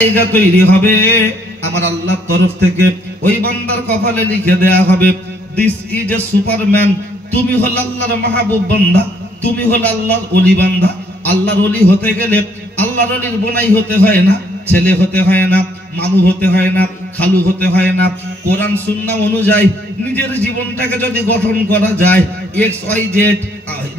জায়গা তৈরি হবে আমার আল্লাহর তরফ থেকে, ওই বান্দার কপালে লিখে দেয়া হবে দিস ইজ এ সুপারম্যান। তুমি হল আল্লাহর মাহবুব বান্দা, তুমি হল আল্লাহর ওলি বান্দা। আল্লাহর ওলি হতে গেলে আল্লাহর ওলির বোনাই হতে হয় না, ছেলে হতে হয় না, মামু হতে হয় না, খালু হতে হয় না। কোরআন সুন্নাহ অনুযায়ী নিজের জীবনটাকে যদি গঠন করা যায়, এক্স ওয়াই জেড,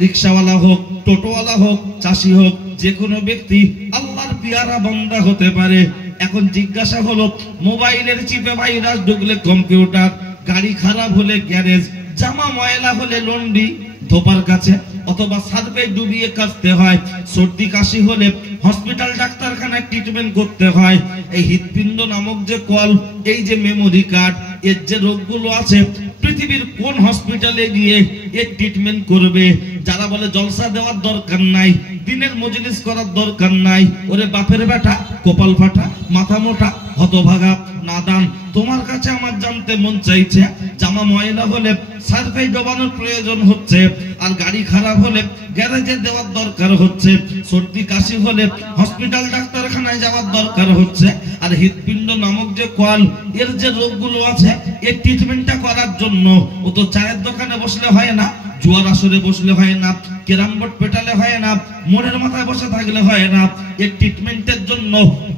রিকশাওয়ালা হোক, টোটোওয়ালা হোক, চাষি হোক, যে কোনো ব্যক্তি আল্লাহর পিয়ারা বান্দা হতে পারে। এখন জিজ্ঞাসা হলো, মোবাইলের চিপে ভাইরাস ঢুকলে কম্পিউটার, গাড়ি খারাপ হলে গ্যারেজ, জামা ময়লা হলে লন্ড্রি ধোপার কাছে, অথবা সার্ভে ডুবিয়ে কাটতে হয়, সর্দি কাশি হলে হসপিটাল ডাক্তারখানায় ট্রিটমেন্ট করতে হয়। এই হৃৎপিণ্ড নামক যে কল, এই যে মেমোরি কার্ড, এর যে রোগগুলো আছে, পৃথিবীর কোন হসপিটালে গিয়ে এর ট্রিটমেন্ট করবে? যারা বলে জলসা দেওয়ার দরকার নাই, দিনের মজলিস করার দরকার নাই, ওরে বাপের বেটা, কপাল ফাটা, মাথা মোটা, হতভাগা, নাদান। তোমার কাছে আমার জানতে মন চাইছে, জামা ময়লা হলে সার্ভে ডোবানোর প্রয়োজন হচ্ছে, আর গাড়ি খারাপ হলে গ্যারেজে দেওয়ার দরকার হচ্ছে, সর্দি কাশি হলে হসপিটাল ডাক্তারখানায় যাওয়ার দরকার হচ্ছে, আর হৃৎপিণ্ড নামক যে কল, এর যে রোগগুলো আছে, এর ট্রিটমেন্টটা করার জন্য ও তো চায়ের দোকানে বসলে হয় না, জুয়ার আসরে বসলে হয় না, ক্যারাম বোর্ড পেটালে হয় না, মোড়ের মাথায় বসে থাকলে হয় না। এর ট্রিটমেন্টের জন্য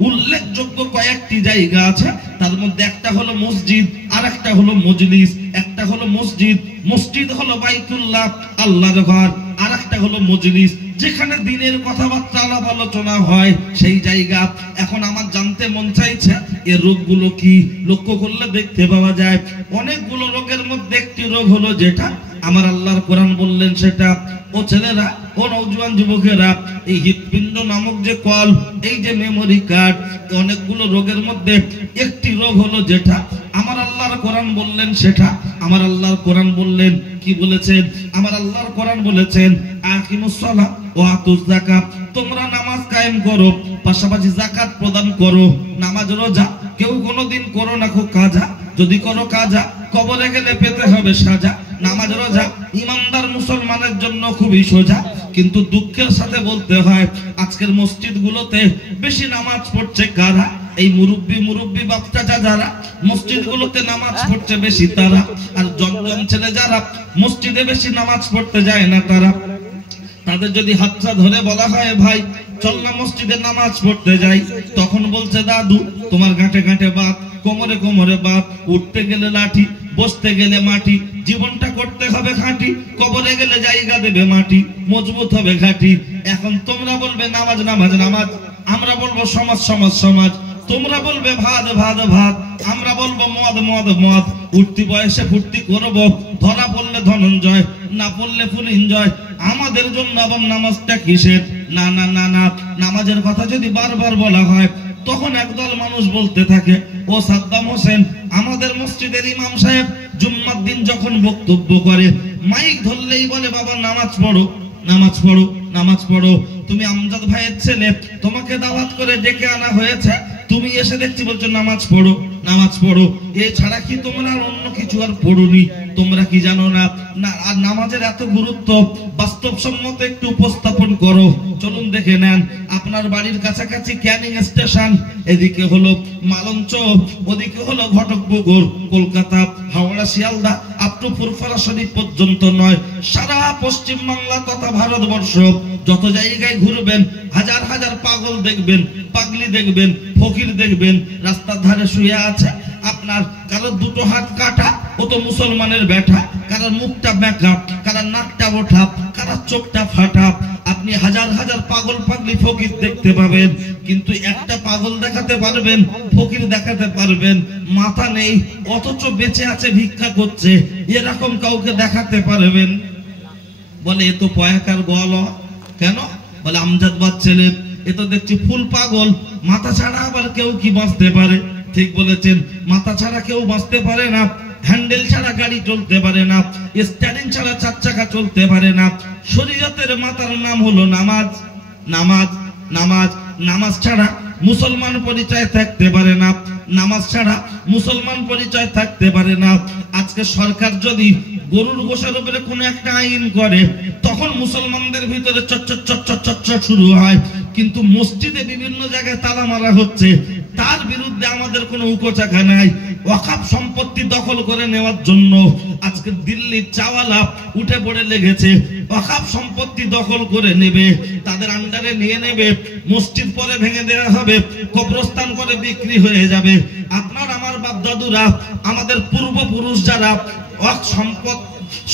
উল্লেখযোগ্য কয়েকটি জায়গা আছে, তার মধ্যে একটা হলো মসজিদ, আর একটা হলো মজলিস। একটা হলো মসজিদ, মসজিদ হলো বাইতুল্লাহ, আল্লাহর ঘর, আর একটা হলো মজলিস, যেখানে দিনের কথাবার্তা আলাপ আলোচনা হয়, সেই জায়গা। এখন আমার জানতে মন চাইছে, এর রোগগুলো কি? লক্ষ্য করলে দেখতে পাওয়া যায় অনেকগুলো রোগের মধ্যে একটি রোগ হলো যেটা আমার আল্লাহর কোরআন বললেন সেটা। ও ছেলেরা, ও নওজোয়ান যুবকেরা, এই হৃৎপিণ্ড নামক যে কল, এই যে মেমোরি কার্ড, অনেকগুলো রোগের মধ্যে একটি রোগ হলো যেটা আমার আল্লাহর কোরআন বললেন সেটা। আমার আল্লাহর কোরআন বললেন, কি বলেছেন? আমার আল্লাহর কোরআন বলেছেন, আকিমুস সালাহ ওয়া আতুজ যাকাত, তোমরা নামাজ কায়েম করো, পাশাপাশি যাকাত প্রদান করো। নামাজ রোজা কেউ কোনোদিন করো না খুব কাজা, যদি করো কাজা কবরে গেলে পেতে হবে সাজা। নামাজ রোজা ইমানদার মুসলমানের জন্য খুবই সোজা, কিন্তু দুঃখের সাথে বলতে হয় আজকের মসজিদগুলোতে বেশি নামাজ পড়ছে কারা? এই মুরব্বি বাপ চাচা যারা মসজিদগুলোতে নামাজ পড়ছে বেশি তারা, আর জনজন ছেলে যারা মসজিদে বেশি নামাজ পড়তে যায় না তারা। তাদের যদি হাতটা ধরে বলা হয়, ভাই চল না মসজিদে নামাজ পড়তে যাই, তখন বলছে, দাদু তোমার গাঁটে গাঁটে বাত, কোমরে কোমরে বাত, উঠতে গেলে লাঠি, বসতে গেলে মাটি, জীবনটা করতে হবে খাঁটি, কবরে গেলে জায়গা দেবে মাটি, মজবুত হবে ঘাটি। এখন তোমরা বলবে নামাজ নামাজ নামাজ, আমরা বলবো সমাজ সমাজ সমাজ, তোমরা বলবে ভাত ভাত ভাত, আমরা বলবো মদ মদ মদ। উঠতি বয়সে ফুর্তি করবো, ধরা পড়লে ধনঞ্জয়, না পড়লে ফুল এনজয়। আমাদের জন্য আবার নামাজটা কিসের? না না না না, নামাজের কথা যদি বারবার বলা হয়, তখন একদল মানুষ বলতে থাকে, ও সাদ্দাম হোসেন, আমাদের মসজিদের ইমাম সাহেব জুম্মার দিন যখন বক্তব্য করে, মাইক ধরলেই বলে, বাবা নামাজ পড়ো নামাজ পড়ো নামাজ পড়ো। তুমি আমজাদ ভাইয়ের ছেলে, তোমাকে দাওয়াত করে ডেকে আনা হয়েছে, তুমি এসে দেখছি বলছো নামাজ পড়ো নামাজ পড়ো। এছাড়া কি তোমরা অন্য কিছু আর পড়োনি? তোমরা কি জানো না? আর নামাজের এত গুরুত্ব বাস্তবসম্মত একটু উপস্থাপন করো। চলুন দেখে নেন, আপনার বাড়ির কাছাকাছি ক্যানিং স্টেশন, এদিকে হলো মালঞ্চ, ওদিকে হলো ঘটকপুকুর, কলকাতা, হাওড়া, শিয়ালদা, আপ টু ফুরফুরা শরীফ পর্যন্ত নয়, সারা পশ্চিম বাংলা তথা ভারতবর্ষ যত জায়গায় ঘুরবেন, হাজার হাজার পাগল দেখবেন, পাগলি দেখবেন, ফকির দেখবেন, রাস্তার ধারে শুয়ে আছে। আপনার কারো দুটো হাত কাটা, ও তো মুসলমানের ব্যাটা, কারোর মুখটা বেঁকা, কারোর নাকটা ওঠা, কারোর চোখটা ফাটা। আপনি হাজার হাজার পাগল পাগলি ফকির দেখতে পাবেন, কিন্তু একটা পাগল দেখাতে পারবেন, ফকির দেখাতে পারবেন? মাথা নেই অথচ বেঁচে আছে, ভিক্ষা করছে, এরকম কাউকে দেখাতে পারবেন? বলে এ তো পয়াকার বল। কেন? বলে আমজাদবাদ ছেলে, এ তো দেখছি ফুল পাগল, মাথা ছাড়া আবার কেউ কি বাঁচতে পারে? ঠিক বলেছেন, মাথা ছাড়া কেউ বাঁচতে পারে না, হ্যান্ডেল ছাড়া গাড়ি চলতে পারে না, স্টিয়ারিং ছাড়া চার চাকা চলতে পারে না। শরীয়তের মাথার নাম হলো নামাজ। নামাজ নামাজ নামাজ ছাড়া মুসলমান পরিচয় থাকতে পারে না, নামাজ ছাড়া মুসলমান পরিচয় থাকতে পারে না। আজকে সরকার যদি গরুর গোশার উপরে কোনো একটা আইন করে, তখন মুসলমানদের ভিতরে চচ্চর চচ্চর চচ্চর শুরু হয়, কিন্তু মসজিদে বিভিন্ন জায়গায় তালা মারা হচ্ছে, বিরুদ্ধে আমাদের কোনো উকোচাকা নাই। ওয়াকফ সম্পত্তি দখল করে নেওয়ার জন্য আজকে দিল্লির চাওয়ালা উঠে পড়ে লেগেছে, ওয়াকফ সম্পত্তি দখল করে নেবে, তাদের আন্ডারে নিয়ে নেবে, মসজিদ পরে ভেঙে দেওয়া হবে, কবরস্থান করে বিক্রি হয়ে যাবে। আপনার আমার বাপ দাদুরা, আমাদের পূর্বপুরুষ যারা ওয়াকফ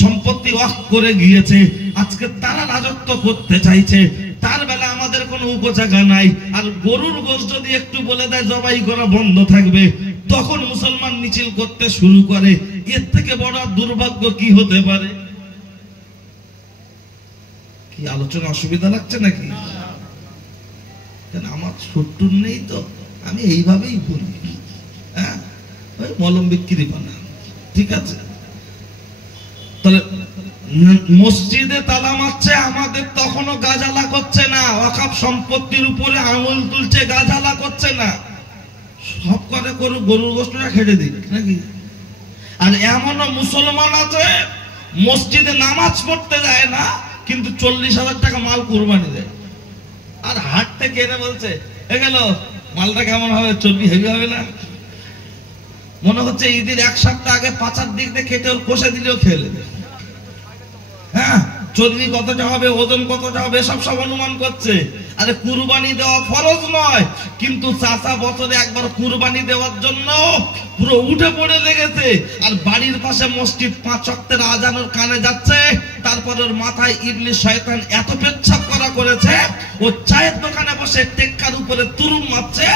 সম্পত্তি ওয়াকফ করে গিয়েছে, আজকে তারা রাজত্ব করতে চাইছে। তার বেলা আমাদের কোনো উপজাগা নাই। আর গরুর গোশ যদি একটু বলে দেয় জবাই করা বন্ধ থাকবে, তখন মুসলমান মিছিল করতে শুরু করে। এর থেকে বড় দুর্ভাগ্য কি হতে পারে? কি আলোচনা অসুবিধা লাগছে নাকি? আমার শত্রু নেই তো, আমি এইভাবেই বলি, হ্যাঁ, ওই মলম বিক্রি বানা, ঠিক আছে। তাহলে মসজিদে তালা মারছে, আমাদের তখনও গাজালা করছে না, ওয়াকফ সম্পত্তির উপরে আঙুল তুলছে, গাজালা করছে না, সব করে করুক, গরুর গোশতটা খেটে দিক নাকি। আর এমনও মুসলমান আছে মসজিদে নামাজ পড়তে যায় না, কিন্তু 40,000 টাকা মাল কুরবানি দেয়। আর হাট থেকে এনে বলছে এ গেল মালটা কেমন হবে, চর্বি হেভি হবে না? মনে হচ্ছে ঈদের 1 সপ্তাহ আগে পাচার দিক দিয়ে কেটে ওর কষে দিলেও খেয়ে নেবে। হ্যাঁ, চর্বি কতটা হবে, ওজন কতটা হবে, সব অনুমান করছে। আরে কুরবানি দেওয়া ফরজ নয়, কিন্তু চাচা বছরে একবার কুরবানি দেওয়ার জন্য পুরো উঠে পড়ে লেগেছে। আর বাড়ির পাশে মসজিদ, 5 ওয়াক্তের আজানের কানে যাচ্ছে, তারপর ওর মাথায় ইবলিস শয়তান এত পেচ্ছাপ করেছে, ও চায়ের দোকানে বসে টেক্কার উপরে তুরুম মারছে,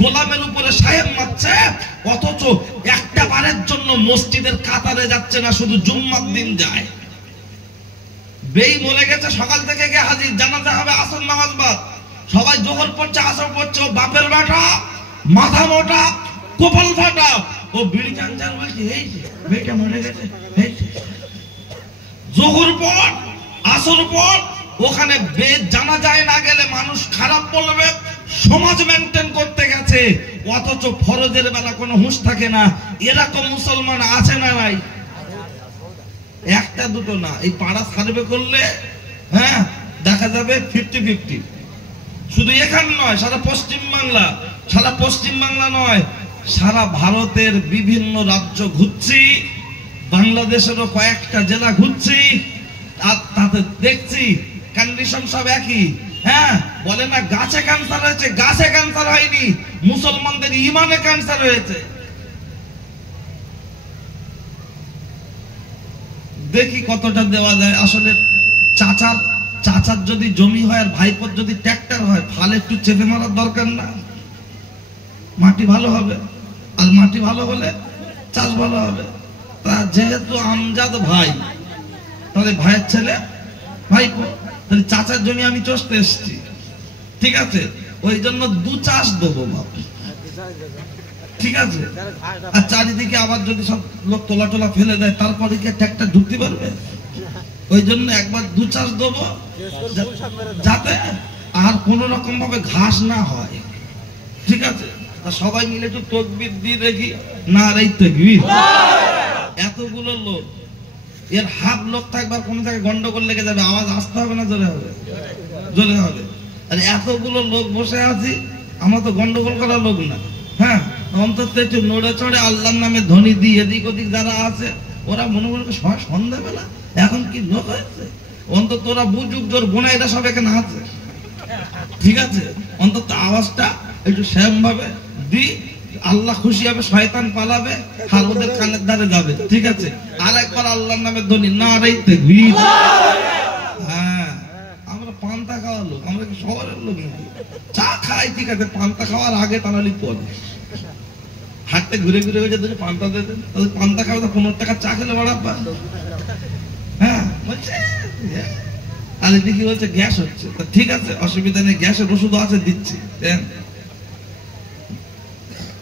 গোলামের উপরে সাহেব মারছে, অথচ একটা বারের জন্য মসজিদের কাতারে যাচ্ছে না, শুধু জুম্মার দিন যায়। বেই মরে গেছে, সকাল থেকে গিয়ে হাজির, জানাজা হবে আসর নামাজ বাদ, সবাই জোহর পড়ছে, আসর পড়ছে, ও বাপের বেটা, মাথা মোটা, কপাল ফাটা, ও বিড়ি চাঞ্চার বলছে এই বেটা মরে গেছে। জোহর পর আসর পর ওখানে জানা যায় না গেলে মানুষ খারাপ বলবে, সমাজ মেনটেন করতে গেছে, অথচ ফরজের বেলা কোনো হুঁশ থাকে না। এরকম মুসলমান আছে না নাই? একটা দুটো না, এই পাড়া সার্ভে করলে হ্যাঁ দেখা যাবে 50-50। শুধু এখানে নয়, সারা পশ্চিম বাংলা নয়, সারা ভারতের বিভিন্ন রাজ্য ঘুরছি, বাংলাদেশেরও কয়েকটা জেলা ঘুরছি, আর তাতে দেখছি কন্ডিশন সব একই। হ্যাঁ, বলে না গাছে ক্যান্সার হয়েছে, গাছে ক্যান্সার হয়নি, মুসলমানদের ইমানে ক্যান্সার হয়েছে। দেখি কতটা দেওয়া যায়। আসলে চাচার যদি জমি হয় আর ভাইপোর যদি ট্র্যাক্টর হয়, ফালে একটু চেপে মারার দরকার না? মাটি ভালো হবে, আর মাটি ভালো হলে চাষ ভালো হবে। তা যেহেতু আমজাদ ভাই, তাহলে ভাইয়ের ছেলে ভাইপো, তাহলে চাচার জমি আমি চষতে এসছি, ঠিক আছে, ওই জন্য 2 চাষ দেবো বাপ, ঠিক আছে। আর চারিদিকে আবার যদি সব লোক তোলা ফেলে দেয়, তারপরে কি ট্র্যাক্টর ঢুকতে পারবে? ওই জন্য একবার 2 চাষ দেবো, যাতে আর কোন রকম ভাবে ঘাস না হয়, ঠিক আছে। সবাই মিলে একটু তাকবীর দিয়ে দেখি, নারে তাকবীর। এতগুলো লোক, এর হাফ লোক থাকবে, আর কোন জায়গায় গন্ডগোল লেগে যাবে, আওয়াজ আসতে হবে না জোরে হবে? জোরে হবে। আর এতগুলো লোক বসে আছি, আমরা তো গন্ডগোল করার লোক না। হ্যাঁ, অন্তত একটু নড়ে চড়ে আল্লাহর নামে ধ্বনি দিয়ে এদিক ওদিক যারা আছে, ওরা মনে করবে সন্ধ্যাবেলা এখন কি লোক হয়েছে, অন্তত ওরা বুঝুক জোর বোনাইরা সব এখানে আছে, ঠিক আছে। অন্তত আওয়াজটা একটু শ্যাম ভাবে দি, আল্লাহ খুশি হবে, শয়তান পালাবে, আর ওদের কানের ধারে যাবে, ঠিক আছে। আর একবার আল্লাহর নামে ধ্বনি, নারে তাকবীর। হ্যাঁ, আমরা পান্তা খাওয়ার লোক, আমরা কি শহরের লোক নাকি? চা খাই, ঠিক আছে, পান্তা খাওয়ার আগে তাহলে পরে হাঁটতে ঘুরে যেতে পান্তা দেন, পান্তা খাওয়া 15 টাকা চা খেলে বাড়াবা। হ্যাঁ বলছে, আর এদিকে বলছে গ্যাস হচ্ছে, ঠিক আছে, অসুবিধা নেই, গ্যাসের ওষুধ আছে, দিচ্ছি।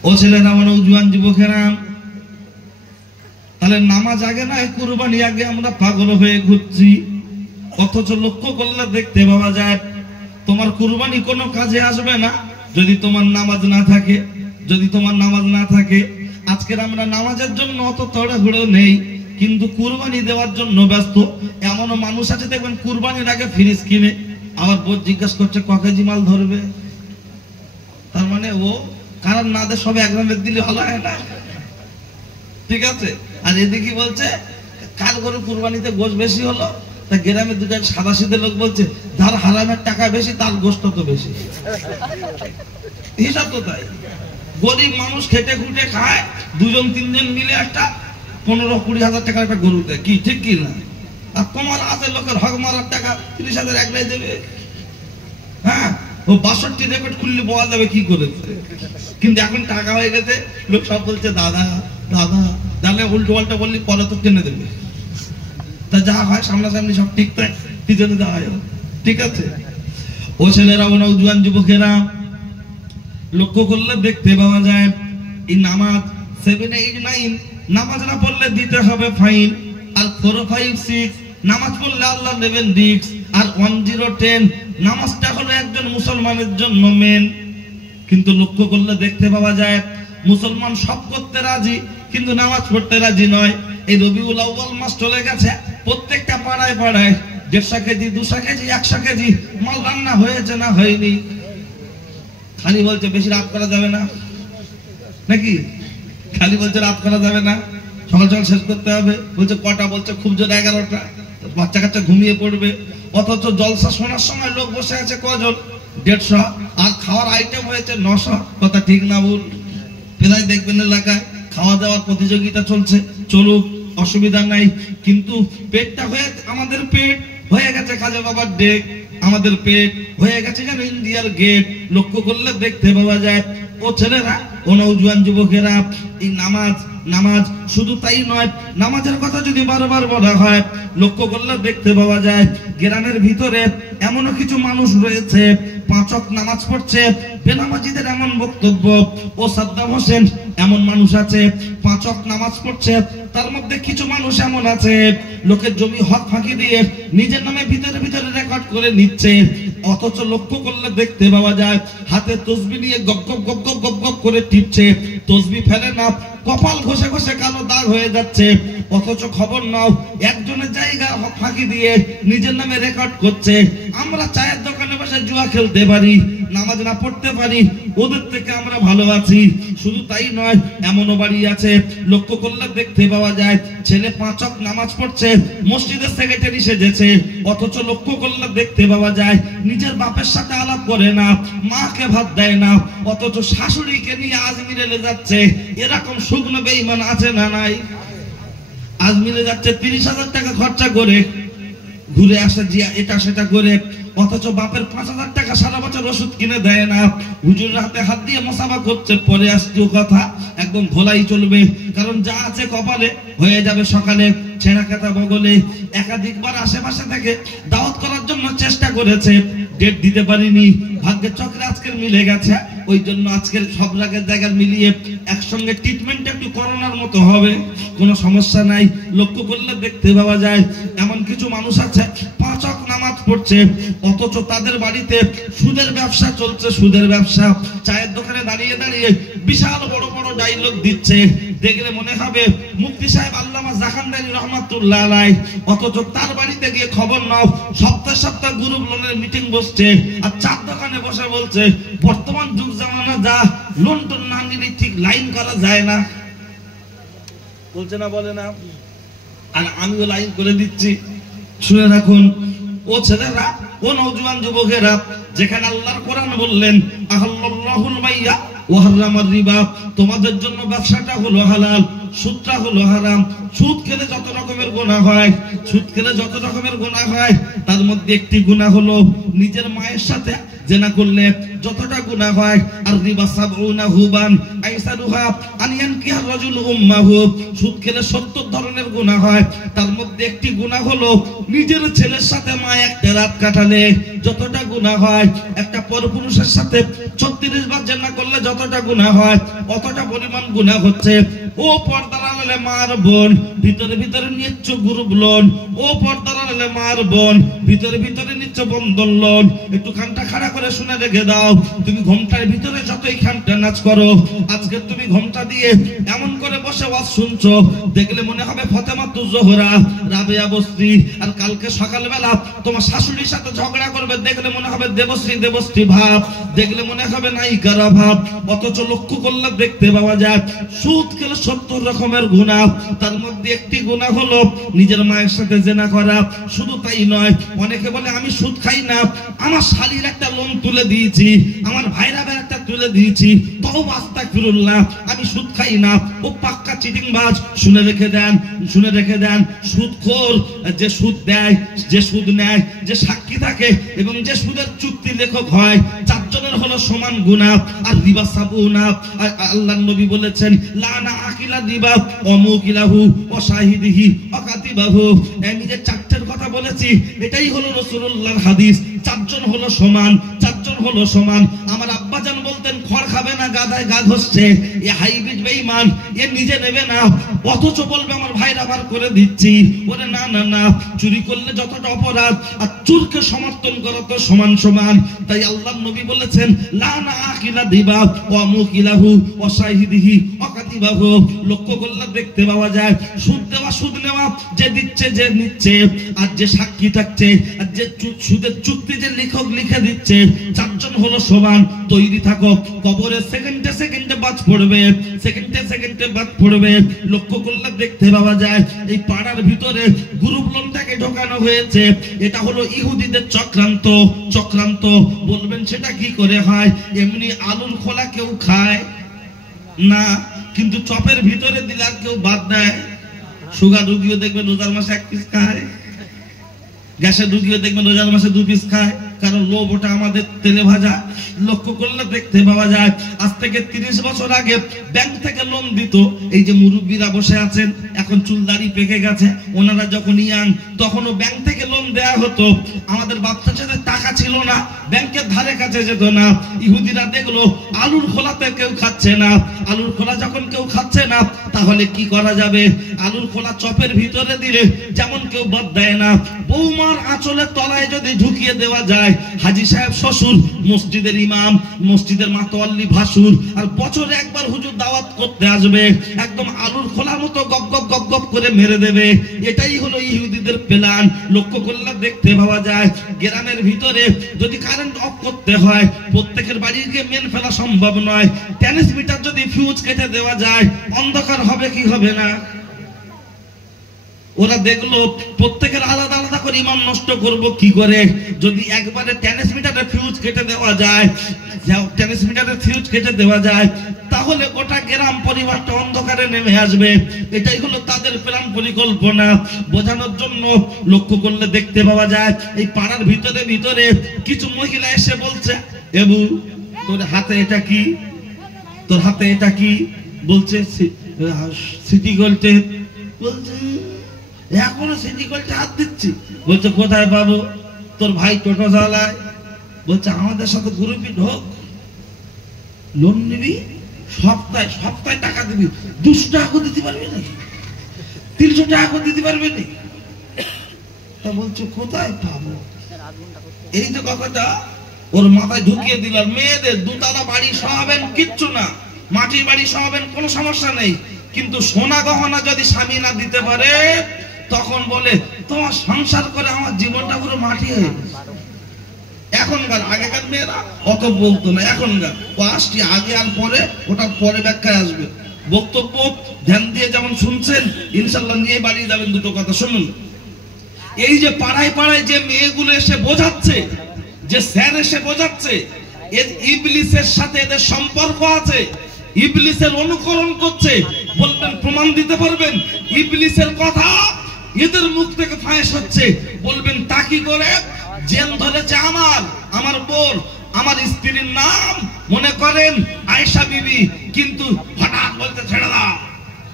ও ছেলেরা, মানে জুয়ান যুবকেরা, তাহলে নামাজ আগে না, কুরবানি আগে আমরা পাগল হয়ে ঘুরছি। অথচ লক্ষ্য করলে দেখতে পাওয়া যায়, তোমার কুরবানি কোনো কাজে আসবে না যদি তোমার নামাজ না থাকে। আজকের আমরা নামাজের জন্য অত তাড়াহুড়ো নেই, কিন্তু কুরবানি দেওয়ার জন্য ব্যস্ত। এমনও মানুষ আছে দেখবেন কুরবানির আগে ফ্রিজ কিনে, আবার বোধ জিজ্ঞাসা করছে ক কেজি মাল ধরবে, তার মানে ও কারণ না দে সব এক গ্রামের দিলে ভালো হয় না, ঠিক আছে। আর এদিকে বলছে কাল গরু কুরবানিতে গোশ বেশি হলো, তা গ্রামে দুটো সাদা সিধে লোক বলছে যার হারামের টাকা বেশি তার গোশত তো বেশি। হিসাব তো তাই, গরিব মানুষ খেটে খুটে খায়, দুজন তিনজন মিলে একটা 15-20 হাজার টাকার একটা গরু দেয়, কি ঠিক কি না? আর তোমার আছে লোকের হক মারার টাকা 30,000 একলাই দেবে, হ্যাঁ ও 62 রেকর্ড খুললে বলা যাবে কি করেছে। কিন্তু এখন টাকা হয়ে গেছে, লোক সব বলছে দাদা দাদা, জানলে উল্টো পাল্টা বললি পরে তো টেনে দেবে। তা যা হয় সামনাসামনি সব ঠিক থাকে, পিছনে দেওয়া হয়, ঠিক আছে। ও ছেলেরা, ও নওজোয়ান যুবকেরা, লক্ষ্য করলে দেখতে পাওয়া যায় এই নামাজ 7, 8, 9 নামাজ না পড়লে দিতে হবে ফাইন। আর 4, 5, 6 নামাজ পড়লে আল্লাহ নেবেন রিস্ক। আর 1, 0, 10 নামাজটা হলো একজন মুসলমানের জন্য মেন। কিন্তু লক্ষ্য করলে দেখতে পাওয়া যায় মুসলমান সব করতে রাজি, কিন্তু নামাজ পড়তে রাজি নয়। এই রবিউল আউয়াল মাস চলে গেছে, প্রত্যেকটা পাড়ায় পাড়ায় 150 কেজি 200 কেজি 100 কেজি মাল রান্না হয়েছে না হয়নি। খালি বলছে বেশি রাত করা যাবে না, নাকি? খালি বলছে রাত করা যাবে না, সকাল সকাল শেষ করতে হবে। বলছে কটা? বলছে খুব জোর 11টা। বাচ্চা কাচ্চা ঘুমিয়ে পড়বে। অথচ জলসা শোনার সময় লোক বসে আছে কজন? 150। আর খাওয়ার আইটেম হয়েছে 900। কথা ঠিক না ভুল? প্রায় দেখবেন এলাকায় খাওয়া দাওয়ার প্রতিযোগিতা চলছে, চলুক, অসুবিধা নাই। কিন্তু পেটটা হয়ে, আমাদের পেট হয়ে গেছে খাজা বাবার ডেক, আমাদের পেট হয়ে গেছে যেন ইন্ডিয়ার গেট। লক্ষ্য করলে দেখতে পাওয়া যায় ও ছেলেরা, ও নওজোয়ান যুবকেরা, এই নামাজ নামাজ শুধু তাই নয়, নামাজের কথা যদি বারবার বলা হয়, লক্ষ্য করলে দেখতে পাওয়া যায় গ্রামের ভিতরে এমনও কিছু মানুষ রয়েছে 5 ওয়াক্ত নামাজ পড়ছে, বেনামাজিদের এমন বক্তব্য। ও সাদ্দাম হোসেন, এমন মানুষ আছে 5 ওয়াক্ত নামাজ পড়ছে, তার মধ্যে কিছু মানুষ এমন আছে লোকের জমি হক ফাঁকি দিয়ে নিজের নামে ভিতরে ভিতরে রেকর্ড করে নিচ্ছে। অথচ লক্ষ্য করলে দেখতে পাওয়া যায় হাতে তসবিহ নিয়ে গপ গপ গপ গপ গপ গপ করে টিপছে, তসবিহ ফেলে না, কপাল ঘষে ঘষে কালো দাগ হয়ে যাচ্ছে। অথচ খবর নাও, একজনের জায়গা ফাঁকি দিয়ে নিজের নামে রেকর্ড করছে। আমরা চায়ের দোকানে বসে জুয়া খেলতে পারি, নামাজ না পড়তে পারি, ওদের থেকে আমরা ভালো আছি। শুধু তাই নয়, এমনও বাড়ি আছে লক্ষ্য করলে দেখতে পাওয়া যায় ছেলে 5 ওয়াক্ত নামাজ পড়ছে, মসজিদের সেক্রেটারি সেজেছে। অথচ লক্ষ্য করলে দেখতে পাওয়া যায় নিজের বাপের সাথে আলাপ করে না, মাকে ভাত দেয় না, অথচ শাশুড়িকে নিয়ে আজমিরে যাচ্ছে। এরকম শুকনো বেঈমান আছে না নাই? আজমিরে যাচ্ছে 30,000 টাকা খরচা করে, ঘুরে আসে জিয়া এটা সেটা করে, অথচ বাপের 5,000 টাকা সারা বছর ওষুধ কিনে দেয় না। হুজুরের হাতে হাত দিয়ে মোসাফা করছে, পরে আসছে কথা, একদম ধোলাই চলবে, কারণ যা আছে কপালে হয়ে যাবে সকালে। ছেঁড়া কাটা বগলে একাধিকবার আশেপাশে থেকে দাওয়াত করার জন্য চেষ্টা করেছে, ডেট দিতে পারিনি। ভাগ্যের চক্রে আজকের মিলে গেছে, ওই জন্য আজকের সব জায়গায় মিলিয়ে একসঙ্গে ট্রিটমেন্ট একটু করোনার মতো হবে, কোনো সমস্যা নাই। লক্ষ্য করলে দেখতে পাওয়া যায় এমন কিছু মানুষ আছে 5 ওয়াক্ত নামাজ পড়ছে, অথচ তাদের বাড়িতে সুদের ব্যবসা চলছে, সুদের ব্যবসা। চায়ের দোকানে দাঁড়িয়ে দাঁড়িয়ে বিশাল বড় বড় ডায়লগ দিচ্ছে, দেখলে মনে হবে মুফতি সাহেব আল্লামা জাকান্দানী রহমাতুল্লাহ আলাইহি। অথচ তার বাড়িতে গিয়ে খবর নাও, সপ্তাহে সপ্তাহে গ্রুপ লোনের মিটিং বসছে, আর চার দোকানে বসে বলছে বর্তমান যুগ জামানা যা, লোন টোন না নিলে ঠিক লাইন করা যায় না। বলছে না, বলে না? আর আমিও লাইন করে দিচ্ছি, শুনে রাখুন ও ছেলেরা, ও নওজোয়ান যুবকেরা, যেখানে আল্লাহর কোরআন বললেন আহাল্লাহুল বাইয়া ওয়া হারামার রিবা, তোমাদের জন্য ব্যবসাটা হলো হালাল, সুদটা হলো হারাম। সুদ খেলে যত রকমের গুনাহ হয়, সুদ খেলে যত রকমের গুনাহ হয়, তার মধ্যে একটি গুনাহ হলো নিজের মায়ের সাথে জেনা করলে যতটা গুনাহ হয়। আর রিবা সাবউনা হুবান আইসারুহা আন ইয়ানকিহা রাজুল উম্মাহু, সুদ খেলে 70 ধরনের গুনাহ হয়, তার মধ্যে একটি গুনাহ হলো নিজের ছেলের সাথে মা একটা রাত কাটালে যতটা গুনাহ হয়, একটা পরপুরুষের সাথে 36 বার জেনা করলে যতটা গুনাহ হয়, অতটা পরিমাণ গুনাহ হচ্ছে। ও পর্দার আড়ালে মার বোন, ভিতরে ভিতরে নিচ্ছ গ্রুপ লোন। ও পর্দার আড়ালে মার বোন, ভিতরে ভিতরে নিচ্ছ বন্ধন লোন। একটু খানটা খাড়া করে শুনে রেখে দাও, তুমি ঘোমটার ভিতরে যতই খানটা নাচ করো, আজকে তুমি ঘোমটা দিয়ে এমন করে বসে ওয়াজ শুনছো, দেখলে মনে হবে ফাতেমাতুজ জোহরা, রাবেয়া বস্তি। আর কালকে সকালবেলা তোমার শাশুড়ির সাথে ঝগড়া করবে, দেখলে মনে হবে দেবশ্রী দেবশ্রী ভাব, দেখলে মনে হবে নায়িকারা ভাব। অথচ লক্ষ্য করলে দেখতে পাওয়া যায় সুদ খেলে 70 রকমের গুনাহ, তার মধ্যে একটি গুনাহ হলো নিজের মায়ের সাথে জেনা করা। শুধু তাই নয়, অনেকে বলে আমি সুদ খাই না, আমার শালীর একটা লোন তুলে দিয়েছি, আমার ভাইরা একটা তুলে দিয়েছি, তওবা আস্তাগফিরুল্লাহ, আমি সুদ খাই না। ও পাক্কা চিটিংবাজ। শুনে রেখে দেন, শুনে রেখে দেন, সুদখোর যে সুদ দেয়, যে সুদ নেয়, যে সাক্ষী থাকে এবং যে সুদের চুক্তি লেখক হয়, চারজনের হলো সমান গুনাহ। আর রিবা সাবুনা, আল্লাহর নবী বলেছেন লানা আকিলা রিবা অমুকিলাহু ও শাহিদিহি ও কাতিবাহু। আমি যে চারটের কথা বলেছি এটাই হলো রাসূলুল্লাহর হাদিস। চারজন হলো সমান, চারজন হলো সমান। আমার আব্বাজান বলতেন খড় খাবে না গাদায় গা ঘষছে, এ হাইব্রিড বেঈমান, এ নিজে নেবে না, অথচ বলবে আমার ভাইরা বার করে দিচ্ছি। ওরে না না না, চুরি করলে যতটা অপরাধ, আর চুরকে সমর্থন করা তো সমান সমান। তাই আল্লাহর নবী বলেছেন লানা আকিলা দিবা ওয়া মুকিলাহু ওয়া শাহিদিহি ওয়া কাতিবাহু। লক্ষ্য করলে দেখতে পাওয়া যায় সুদ দেওয়া সুদ নেওয়া, যে দিচ্ছে যে নিচ্ছে, আর যে সাক্ষী থাকছে, আর যে সুদের চুক্তি যে লেখক লিখে দিচ্ছে, চারজন হলো সমান। তৈরি থাকো, কবরে সেকেন্ডে সেকেন্ডে বাজ পড়বে, সেকেন্ডে সেকেন্ডে বাজ পড়বে। লক্ষ্য করলে দেখতে পাওয়া যায় এই পাড়ার ভিতরে গ্রুপ লোনটাকে ঢোকানো হয়েছে। এটা হলো ইহুদিদের চক্রান্ত। চক্রান্ত বলবেন সেটা কি করে হয়? এমনি আলুর খোলা কেউ খায় না, কিন্তু চপের ভিতরে দিলে আর কেউ বাদ দেয়। সুগার রুগীও দেখবেন রোজার মাসে 1 পিস খায়, গ্যাসের রুগীও দেখবেন রোজার মাসে 2 পিস খায়, কারণ লোভ ওটা আমাদের তেলে ভাজা। লক্ষ্য করলে দেখতে পাওয়া যায় আজ থেকে 30 বছর আগে ব্যাংক থেকে লোন দিত। এই যে মুরব্বীরা বসে আছেন, এখন চুলদাড়ি পেকে গেছে, ওনারা যখন ইয়াং তখনও ব্যাংক থেকে লোন দেয়া হতো। আমাদের বাচ্চাদের টাকা ছিল না, ব্যাংকের ধারে কাছে যেত না। ইহুদিরা দেখলো আলুর খোলাতে কেউ খাচ্ছে না, আলুর খোলা যখন কেউ খাচ্ছে না, তাহলে কি করা যাবে? আলুর খোলা চপের ভিতরে দিলে যেমন কেউ বাদ দেয় না, বৌমার আঁচলের তলায় যদি ঢুকিয়ে দেওয়া যায়, হাজী সাহেব শ্বশুর, মসজিদের ইমাম, মসজিদের মাতোয়াল্লি ভাসুর, আর বছরে একবার হুজুর দাওয়াত করতে আসবে, একদম আলুর খোলার মতো গপ গপ গপ গপ করে মেরে দেবে। এটাই হলো ইহুদিদের প্ল্যান। লক্ষ্য করলে দেখতে পাওয়া যায় গ্রামের ভিতরে যদি কারেন্ট অফ করতে হয়, প্রত্যেকের বাড়ি গিয়ে মেন ফেলা সম্ভব নয়। ট্রান্সমিটার যদি ফিউজ কেটে দেওয়া যায়, অন্ধকার হবে কি হবে না? ওরা দেখলো প্রত্যেকের আলাদা আলাদা করে ইমাম নষ্ট করব কি করে? যদি একবারে ট্রান্সমিটারের ফিউজ কেটে দেওয়া যায়, ট্রান্সমিটারের ফিউজ কেটে দেওয়া যায়, তাহলে গোটা গ্রাম পরিবারটা অন্ধকারে নেমে আসবে। এটাই হলো তাদের প্ল্যান, পরিকল্পনা। বোঝানোর জন্য লক্ষ্য করলে দেখতে পাওয়া যায় এই পাড়ার ভিতরে ভিতরে কিছু মহিলা এসে বলছে, এবু তোর হাতে এটা কি? তোর হাতে এটা কি? বলছে সিটি গোল্ডে। বলছে এখনো সিটি গোল্ডে হাত দিচ্ছি। বলছে কোথায় পাবো? তোর ভাই টোটো চালায়। বলছে আমাদের সাথে গ্রুপে ঢোক, লোন নিবি, সপ্তাহে সপ্তাহে টাকা দিবি, 200 টাকা করে দিতে পারবি না, 300 টাকা করে দিতে পারবি না। তা বলছে কোথায় পাবো? এই যে কথাটা ওর মাথায় ঢুকিয়ে দিল। মেয়েদের 2 তলা বাড়ি সহাবেন, কিচ্ছু না, মাটির বাড়ি সহাবেন, কোনো সমস্যা নেই, কিন্তু সোনা গহনা যদি স্বামী না দিতে পারে, তখন বলে তোমার সংসার করে আমার জীবনটা পুরো মাটি হয়ে গেছে। এখনকার, আগেকার মেয়েরা অত বলতো না, এখনকার ও আসছি আগে আর পরে, ওটা পরে ব্যাখ্যায় আসবে। বক্তব্য ধ্যান দিয়ে যেমন শুনছেন, ইনশাল্লাহ নিয়ে বাড়ি যাবেন। দুটো কথা শুনুন। এই যে পাড়ায় পাড়ায় যে মেয়েগুলো এসে বোঝাচ্ছে, যে স্যার এসে বোঝাচ্ছে, এর ইবলিসের সাথে এদের সম্পর্ক আছে, ইবলিসের অনুকরণ করছে। বলবেন প্রমাণ দিতে পারবেন? ইবলিসের কথা এদের মুখ থেকে ফাঁস হচ্ছে। বলবেন তা কি করে? জেন ধরেছে আমার বোন, আমার স্ত্রীর নাম মনে করেন আয়েশা বিবি, কিন্তু হঠাৎ বলতে ছেড়ে দাও,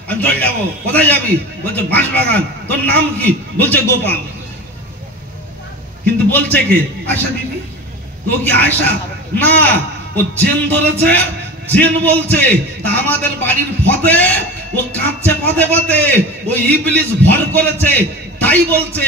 আমি চলে যাবো। কোথায় যাবি? বলছে বাঁশবাগান। তোর নাম কি? বলছে গোপাল। কিন্তু বলছে কে? আয়েশা বিবি। তো কি আয়েশা না, ও জেন ধরেছে। জেন বলছে তা আমাদের বাড়ির ফতে ও কাঁদছে পথে পথে, ওই ইবলিস ভর করেছে, তাই বলছে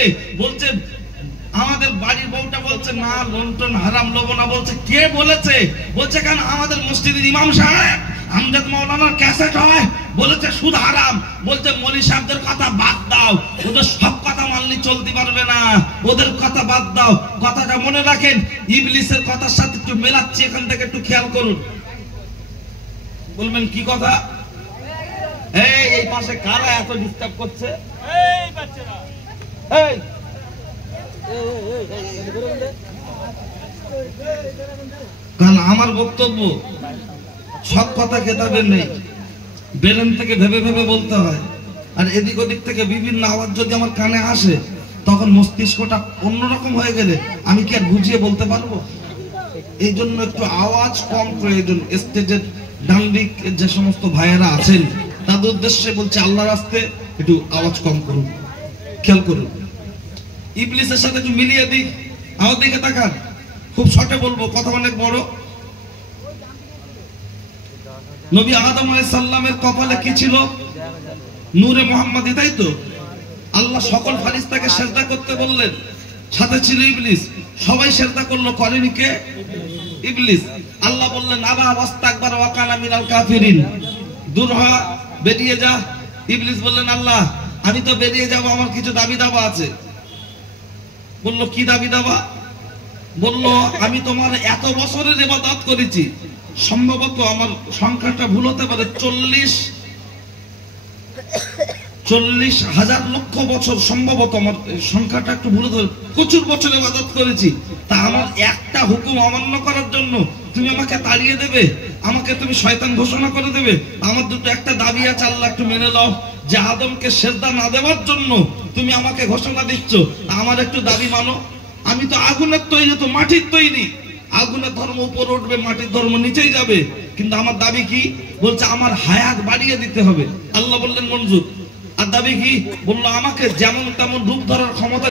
আমাদের বাড়ির বউটা বলছে না লন্ঠন হারাম লবো না, বলছে কে বলেছে? বলছে কেন আমাদের মসজিদের ইমাম সাহেব আমজাদ মাওলানার ক্যাসেট হয়, বলেছে সুদ হারাম। বলছে মলি সাহেবদের কথা বাদ দাও, ওদের সব কথা মানলে চলতে পারবে না, ওদের কথা বাদ দাও। কথাটা মনে রাখেন, ইবলিসের কথার সাথে একটু মেলাচ্ছি, এখান থেকে একটু খেয়াল করুন। বলবেন কি কথা? এই পাশে কারা এত ডিস্টার্ব করছে? এই বাচ্চারা, এই কারণ আমার বক্তব্য সব কথা কেতাবের নেই, ব্রেন থেকে ভেবে ভেবে বলতে হয়। আর এদিক ওদিক থেকে বিভিন্ন আওয়াজ যদি আমার কানে আসে, তখন মস্তিষ্কটা অন্যরকম হয়ে গেলে আমি কি আর বুঝিয়ে বলতে পারবো? এই জন্য একটু আওয়াজ কম প্রয়োজন। স্টেজের ডান দিক যে সমস্ত ভাইয়েরা আছেন তাদের উদ্দেশ্যে বলছে, আল্লাহর রাস্তে একটু আওয়াজ কম করুন, খেয়াল করুন। ইবলিসের সাথে একটু মিলিয়ে দিই, আমার দিকে তাকান, খুব শর্টে বলবো, কথা অনেক বড়। নবী আদম আলাইহিস সালামের কপালে কি ছিল? নূরে মুহাম্মাদি, তাই তো? আল্লাহ সকল ফেরেশতাকে সিজদা করতে বললেন, সাথে ছিল ইবলিস, সবাই সিজদা করলো, করেনি কে? ইবলিস। আল্লাহ বললেন আবা ওয়াস্তাকবার ওয়া কানা মিনাল কাফিরিন, দূর হ, বেরিয়ে যা। ইবলিস বললেন আল্লাহ আমি তো বেরিয়ে যাব, আমার কিছু দাবি দাবা আছে। বলল কি দাবি দাবা? বলল আমি তোমার এত বছরের ইবাদত করেছি, সম্ভবত আমার সংখ্যাটা ভুল হতে পারে, 40,000 লক্ষ বছর, সম্ভবত আমার সংখ্যাটা একটু ভুল হতে পারে, প্রচুর বছর ইবাদত করেছি। তা আমার একটা হুকুম অমান্য করার জন্য তুমি আমাকে তাড়িয়ে দেবে, আমাকে তুমি শয়তান ঘোষণা করে দেবে? আমার দুটো একটা দাবি আছে, আল্লাহ একটু মেনে নাও, যে আদমকে সিজদা না দেওয়ার জন্য তুমি আমাকে ঘোষণা দিচ্ছ, আমার একটু দাবি মানো। আমি তো আগুনের তৈরি, তো মাটির তৈরি, আগুনের ধর্ম উপর উঠবে, মাটির ধর্ম নিচেই যাবে, কিন্তু আমার দাবি কি? বলছে আমার হায়াত বাড়িয়ে দিতে হবে। আল্লাহ বললেন মঞ্জুর। আর দাবি কি? বললো আমাকে যেমন তেমন রূপ ধরার ক্ষমতা